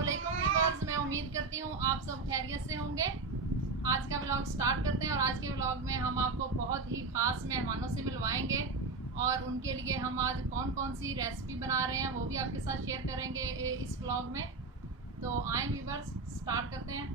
अस्सलामुअलैकुम व्यूअर्स, मैं उम्मीद करती हूँ आप सब खैरियत से होंगे। आज का व्लॉग स्टार्ट करते हैं और आज के व्लॉग में हम आपको बहुत ही ख़ास मेहमानों से मिलवाएंगे और उनके लिए हम आज कौन कौन सी रेसिपी बना रहे हैं वो भी आपके साथ शेयर करेंगे इस व्लॉग में। तो आए व्यूअर्स, स्टार्ट करते हैं।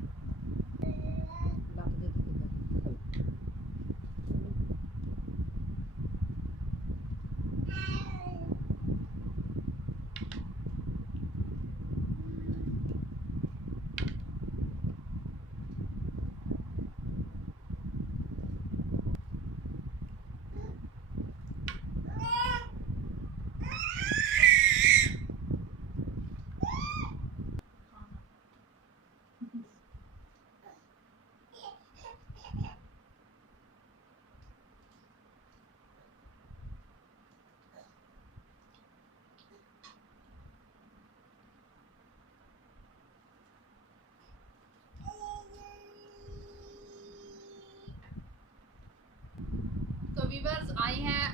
तो व्यूअर्स आई हैं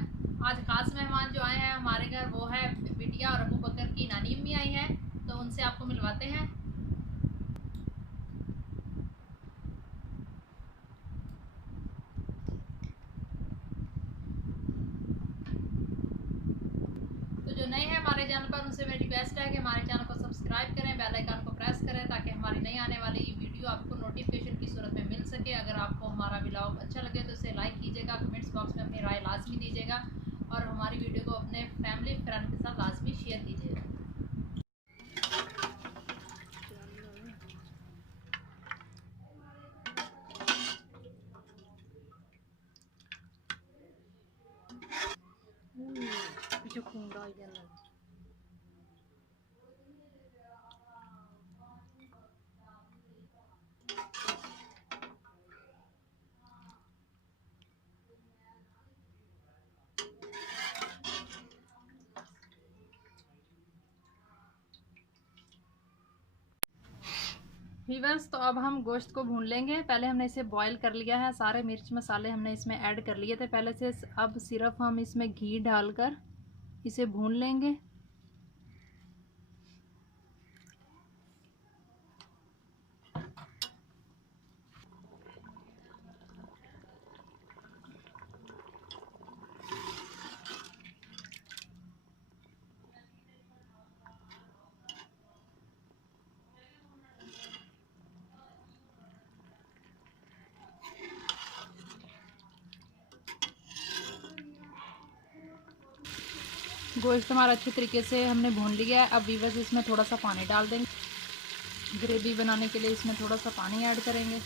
आज ख़ास मेहमान जो आए हैं हमारे घर, वो है बिटिया और अबू बकर की नानी अम्मी आई हैं, तो उनसे आपको मिलवाते हैं। तो जो नए हैं हमारे चैनल पर, उनसे मेरी रिक्वेस्ट है कि हमारे चैनल को सब्सक्राइब करें, बेल आइकन को प्रेस करें ताकि हमारी नई आने वाली वीडियो आपको नोटिफिकेशन की सूरत में मिल सके। अगर आपको हमारा व्लॉग अच्छा लगे तो इसे लाइक कीजिएगा, कमेंट्स बॉक्स में अपनी राय लाजमी दीजिएगा और हमारी वीडियो को अपने फैमिली फ्रेंड के साथ लाजमी शेयर कीजिएगा। व्यूअर्स, तो अब हम गोश्त को भून लेंगे। पहले हमने इसे बॉईल कर लिया है, सारे मिर्च मसाले हमने इसमें ऐड कर लिए थे पहले से। अब सिर्फ हम इसमें घी डालकर इसे भून लेंगे। गोश्त हमारा अच्छे तरीके से हमने भून लिया है। अब व्यूअर्स इसमें थोड़ा सा पानी डाल देंगे। ग्रेवी बनाने के लिए इसमें थोड़ा सा पानी ऐड करेंगे।